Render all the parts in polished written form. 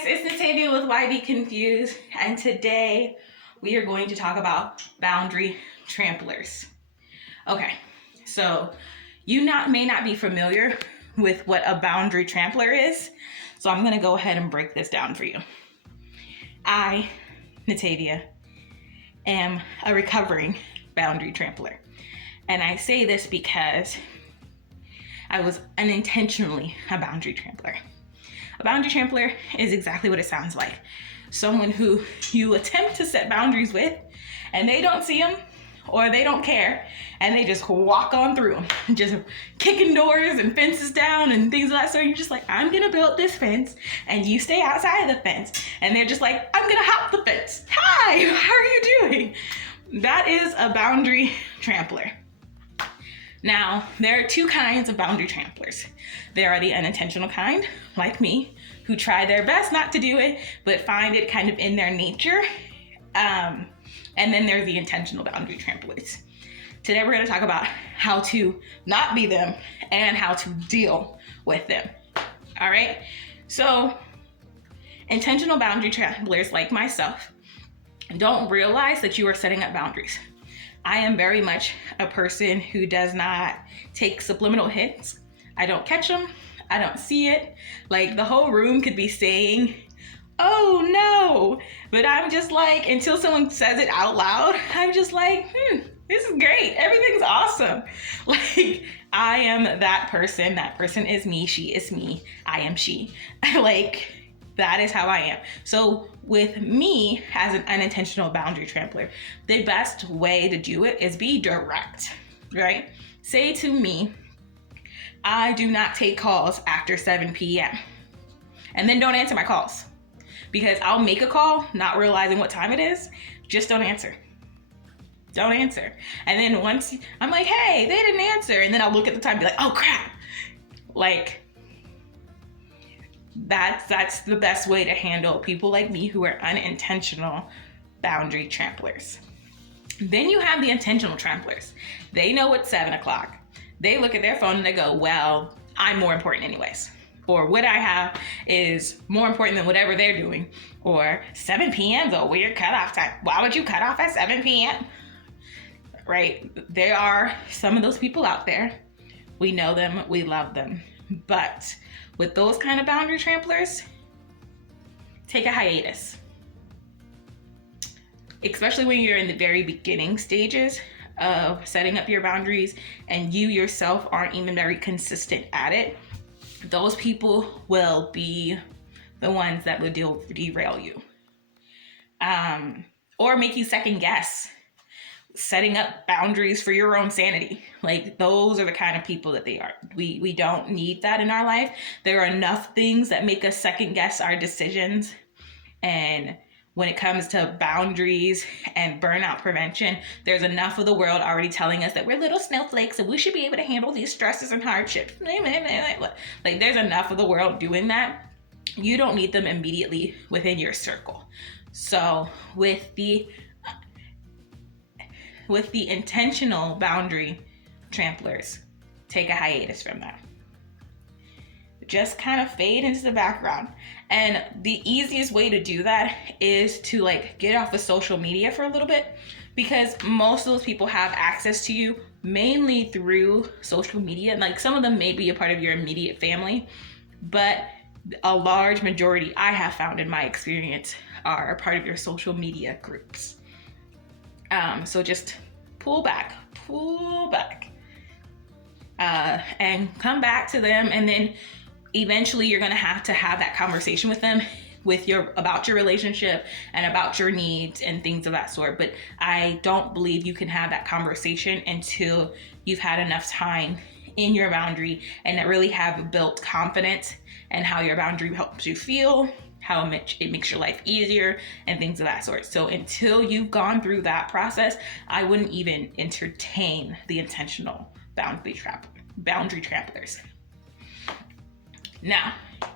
guys, it's Natavia with Why Be Confused, and today we are going to talk about boundary tramplers. Okay, so you may not be familiar with what a boundary trampler is, so I'm going to go ahead and break this down for you. I, Natavia, am a recovering boundary trampler, and I say this because I was unintentionally a boundary trampler. A boundary trampler is exactly what it sounds like. Someone who you attempt to set boundaries with and they don't see them or they don't care and they just walk on through them, just kicking doors and fences down and things of that sort. You're just like, I'm gonna build this fence and you stay outside of the fence. And they're just like, I'm gonna hop the fence. Hi, how are you doing? That is a boundary trampler. Now, there are two kinds of boundary tramplers. There are the unintentional kind, like me, who try their best not to do it, but find it kind of in their nature. And then there's the intentional boundary tramplers. Today, we're going to talk about how to not be them and how to deal with them. All right? So, intentional boundary tramplers like myself don't realize that you are setting up boundaries. I am very much a person who does not take subliminal hints. I don't catch them. I don't see it. Like, the whole room could be saying, oh no, but I'm just like, until someone says it out loud, I'm just like, this is great. Everything's awesome. Like, I am that person. That person is me. She is me. I am she. Like, that is how I am. So with me as an unintentional boundary trampler, the best way to do it is be direct, right? Say to me, I do not take calls after 7 p.m. And then don't answer my calls, because I'll make a call not realizing what time it is. Just don't answer. Don't answer. And then once I'm like, hey, they didn't answer. And then I'll look at the time and be like, oh crap. Like, that's the best way to handle people like me who are unintentional boundary tramplers. Then you have the intentional tramplers. They know it's 7 o'clock. They look at their phone and they go, well, I'm more important anyways. Or what I have is more important than whatever they're doing. Or 7 p.m. is a weird cutoff time. Why would you cut off at 7 p.m.? Right? There are some of those people out there. We know them. We love them. But with those kind of boundary tramplers, take a hiatus. Especially when you're in the very beginning stages of setting up your boundaries and you yourself aren't even very consistent at it. Those people will be the ones that will derail you. Or make you second guess setting up boundaries for your own sanity. Like, those are the kind of people that they are. We don't need that in our life. There are enough things that make us second guess our decisions. And when it comes to boundaries and burnout prevention, there's enough of the world already telling us that we're little snowflakes and we should be able to handle these stresses and hardships. Like, there's enough of the world doing that. You don't need them immediately within your circle. So with the intentional boundary tramplers, take a hiatus from them. Just kind of fade into the background. And the easiest way to do that is to get off of social media for a little bit, because most of those people have access to you mainly through social media. And some of them may be a part of your immediate family, but a large majority, I have found in my experience, are a part of your social media groups. So just pull back, and come back to them. And then eventually you're going to have that conversation with them about your relationship and about your needs and things of that sort. But I don't believe you can have that conversation until you've had enough time in your boundary and really have built confidence and how your boundary helps you feel, how much it makes your life easier, and things of that sort. So until you've gone through that process, I wouldn't even entertain the intentional boundary tramplers. Now,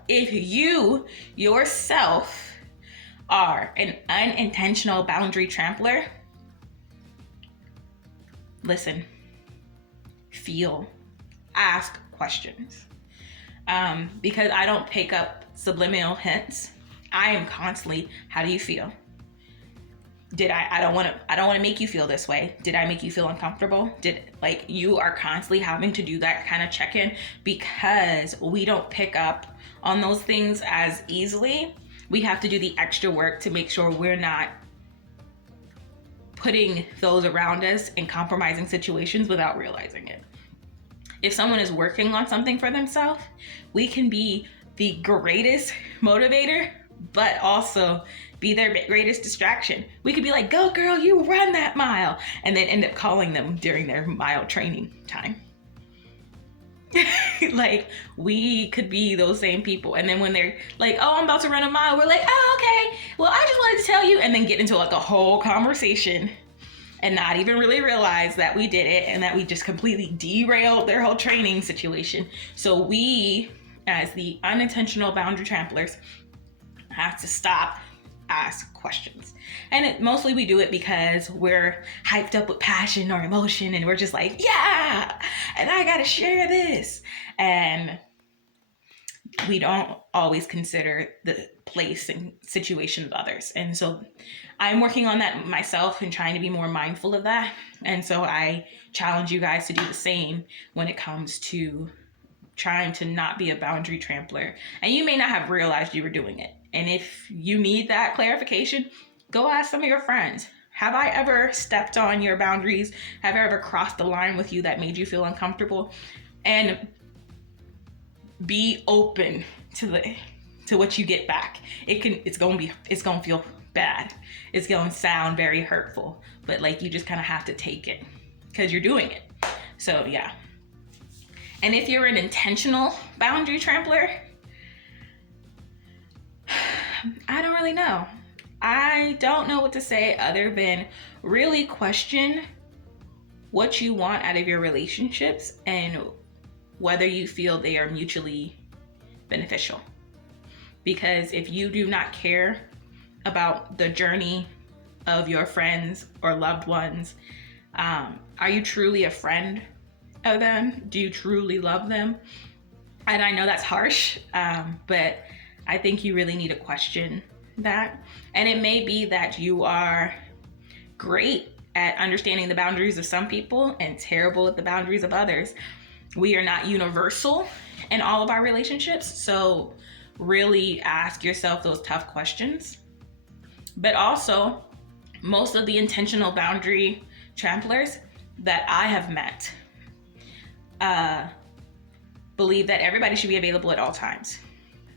if you yourself are an unintentional boundary trampler, listen, feel, ask questions. Because I don't pick up subliminal hints. I am constantly, how do you feel? I don't want to make you feel this way. Did I make you feel uncomfortable? You are constantly having to do that kind of check-in, because we don't pick up on those things as easily. We have to do the extra work to make sure we're not putting those around us in compromising situations without realizing it. If someone is working on something for themselves, we can be the greatest motivator, but also be their greatest distraction. We could be like, go girl, you run that mile, and then end up calling them during their mile training time. Like, we could be those same people. And then when they're like, oh, I'm about to run a mile, we're like, oh, okay, well, I just wanted to tell you, and then get into like a whole conversation and not even really realize that we did it and that we just completely derailed their whole training situation. So we, as the unintentional boundary tramplers, have to stop, ask questions. And mostly we do it because we're hyped up with passion or emotion, and we're just like, yeah, and I gotta share this. And we don't always consider the place and situation of others. And so I'm working on that myself and trying to be more mindful of that. And so I challenge you guys to do the same when it comes to trying to not be a boundary trampler. And you may not have realized you were doing it. And if you need that clarification, go ask some of your friends. Have I ever stepped on your boundaries? Have I ever crossed the line with you that made you feel uncomfortable? And be open to what you get back. It's gonna feel bad. It's gonna sound very hurtful, but like, you just kind of have to take it because you're doing it. So yeah. And if you're an intentional boundary trampler, I don't really know. I don't know what to say other than really question what you want out of your relationships and whether you feel they are mutually beneficial. Because if you do not care about the journey of your friends or loved ones, are you truly a friend of them? Do you truly love them? And I know that's harsh, but I think you really need to question that. And it may be that you are great at understanding the boundaries of some people and terrible at the boundaries of others. We are not universal in all of our relationships, so really ask yourself those tough questions. But also, most of the intentional boundary tramplers that I have met believe that everybody should be available at all times.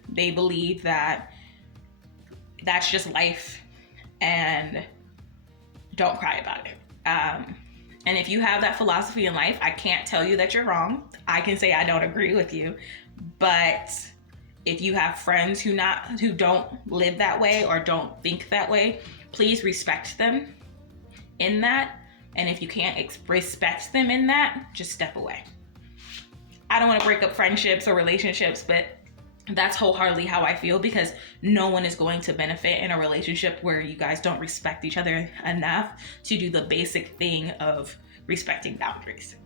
They believe that that's just life and don't cry about it. And if you have that philosophy in life, I can't tell you that you're wrong. I can say I don't agree with you. But if you have friends who don't live that way or don't think that way, please respect them in that. And if you can't respect them in that, just step away. I don't want to break up friendships or relationships, but that's wholeheartedly how I feel, because no one is going to benefit in a relationship where you guys don't respect each other enough to do the basic thing of respecting boundaries.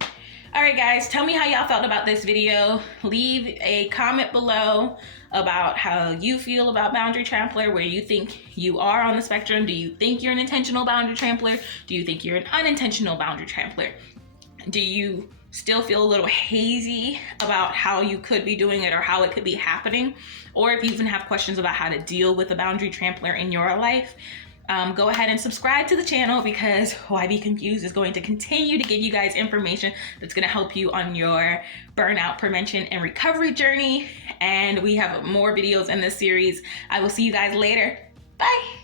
All right, guys, tell me how y'all felt about this video. Leave a comment below about how you feel about boundary trampler, where you think you are on the spectrum. Do you think you're an intentional boundary trampler? Do you think you're an unintentional boundary trampler? Do you still feel a little hazy about how you could be doing it or how it could be happening? Or if you even have questions about how to deal with a boundary trampler in your life, go ahead and subscribe to the channel, because Why Be Confused is going to continue to give you guys information that's going to help you on your burnout prevention and recovery journey. And we have more videos in this series. I will see you guys later. Bye.